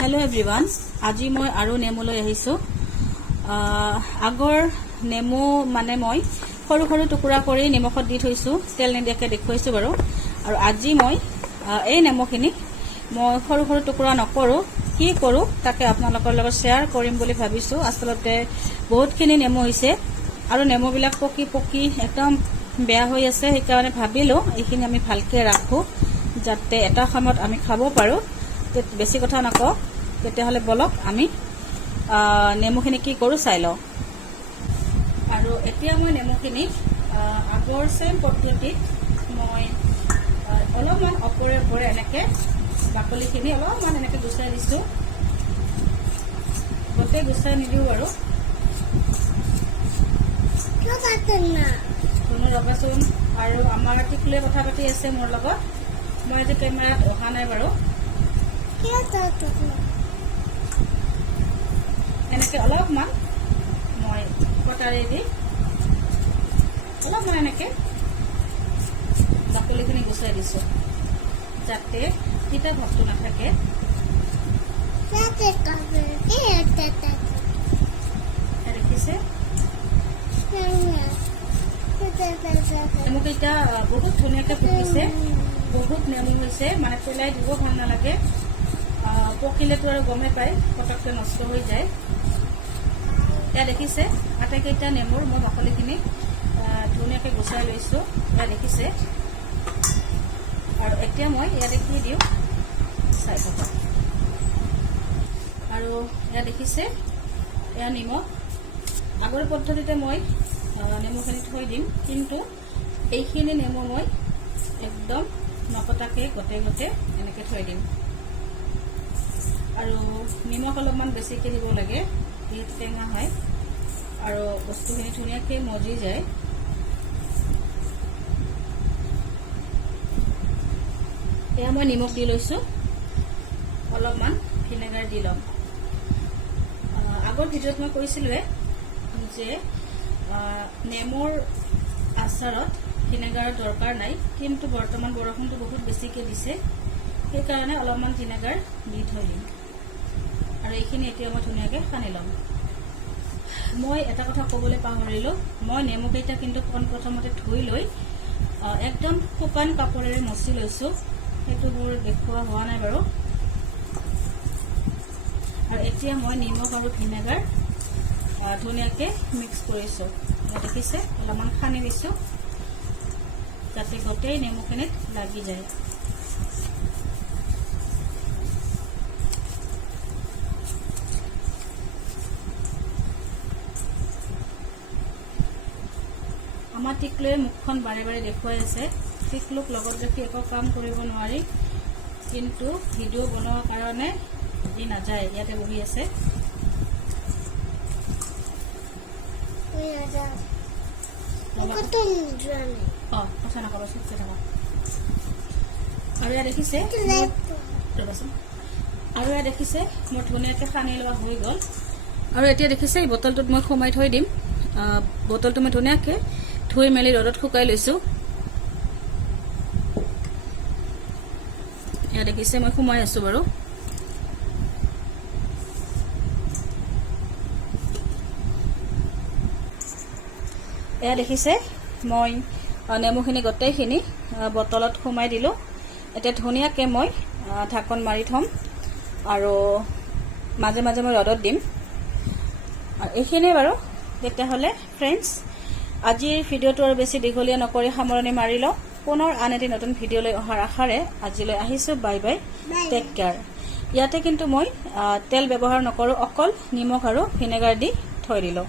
Hello everyone आज मैं और नेमु लै आहिছো आगर नेमु माने मैं सरू सरू टुकुरा कर निमखत दी थैसो तेल निदियाके देखुवाइছো बारो और आज मैं এই नेमुखिनि मैं सरू सरू टुकुरा नकरो कि करूँ ताके आपनालोকৰ লগত शेयर কৰিম বুলি ভাবিছো। आसलते बहुतखिनि नेमु হৈছে और नेमुবিলাক पकी पकी एकदम बेया হৈ আছে সেইকাৰণে ভাবিলো এইখিনি আমি ভালকে ৰাখো যাতে এটা সময়ত আমি খাব পাৰো। বেছি কথা নকওঁ তেতিয়াহলে বলক আমি নেমুখিনি কি কৰো চাই লওঁ। আৰু এতিয়া মই নেমুখিনি আগৰ সেম পদ্ধতিত মই অলপমান ওপৰে ওপৰে এনেকে বাকলিখিনি অলপমান এনেকে গুচাই দিছো। গোটেই গুচাই নিদিও আৰু কিয় কাটেন না কোনো ৰবাচোন। আৰু আমাৰ টিকলে কথা পাতি আছে মোৰ লগত, মই যে কেমেৰাত অহা নাই বাৰু। কিয় কাটেন এনেকে অলপমান মই কটাৰী দি অলপমান এনেকে বাকলিখিনি গুচাই দিছো যাতে তিতা ভাৱটো নাথাকে। কাটে কাটে কি এটা দেখিছে নেমুকেইটা বহুত ধুনীয়াকে পকিছে, বহুত নেমু হৈছে মানে পেলাই দিব ভাল নালাগে। পকিলেতো আৰু গমে পায় পটককে নষ্ট হৈ যায়। এতিয়া দেখিছে আটাইকেইটা নেমুৰ মই বাকলিখিনি ধুনীয়াকে গুচাই লৈছো। এয়া দেখিছে আৰু এতিয়া মই ইয়াতে কি দিওঁ চাই থাকক। আৰু এয়া দেখিছে এয়া নিমখ। আগৰ পদ্ধতিতে মই নেমুখিনি থৈ দিম, কিন্তু এইখিনি নেমু মই একদম নকটাকে গোটে গোটে এনেকে থৈ দিম। আৰু নিমখ অলপমান বেছিকে দিব লাগে, যিহেতু টেঙা হয় আৰু বস্তুখিনি ধুনীয়াকে মজি যায়। এয়া মই নিমখ দি লৈছো, অলপমান ভিনেগাৰ দি ল'ম। আগৰ ভিডিঅ'ত মই কৈছিলোৱে যে নেমুৰ আচাৰত ভিনেগাৰৰ দৰকাৰ নাই, কিন্তু বৰ্তমান বৰষুণটো বহুত বেছিকে দিছে সেইকাৰণে অলপমান ভিনেগাৰ দি থৈ দিম। আৰু এইখিনি এতিয়া মই ধুনীয়াকে সানি ল'ম। মই এটা কথা ক'বলৈ পাহৰিলো, মই নেমুকেইটা কিন্তু প্ৰথমতে ধুই লৈ একদম শুকান কাপোৰেৰে মচি লৈছো। সেইটো মোৰ দেখুওৱা হোৱা নাই বাৰু। আৰু এতিয়া মই নিমখ আৰু ভিনেগাৰ ধুনীয়াকে মিক্স কৰিছো। দেখিছে অলপমান সানি দিছো যাতে গোটেই নেমুখিনিত লাগি যায়। আমাৰ টিকলৈ মুখখন বাৰে বাৰে দেখুৱাই আছে। টিকলুক লগত ৰাখি একো কাম কৰিব নোৱাৰি, কিন্তু ভিডিঅ' বনোৱাৰ কাৰণে ই নাযায়, ইয়াতে বহি আছে। কথা নকবা চুপছে থাকা। আৰু এয়া দেখিছে ৰ'বাচোন। আৰু এয়া দেখিছে মোৰ ধুনীয়াকে সানি লোৱা হৈ গ'ল। আৰু এতিয়া দেখিছে এই বটলটোত মই সোমাই থৈ দিম। বটলটো মই ধুনীয়াকে ধুই মেলি ৰ'দত শুকাই লৈছো। এয়া দেখিছে মই সোমাই আছো বাৰু। এয়া দেখিছে মই নেমুখিনি গোটেইখিনি বটলত সোমাই দিলো। এতিয়া ধুনীয়াকে মই ঢাকন মাৰি থম আৰু মাজে মাজে মই ৰ'দত দিম। আৰু এইখিনিয়ে বাৰু। তেতিয়াহ'লে ফ্ৰেণ্ডছ আজিৰ ভিডিঅ'টো আৰু বেছি দীঘলীয়া নকৰি সামৰণি মাৰি লওঁ। পুনৰ আন এটি নতুন ভিডিঅ'লৈ অহাৰ আশাৰে আজিলৈ আহিছো। Bye bye, take care. ইয়াতে কিন্তু মই তেল ব্যৱহাৰ নকৰো, অকল নিমখ আৰু ভিনেগাৰ দি থৈ দিলোঁ।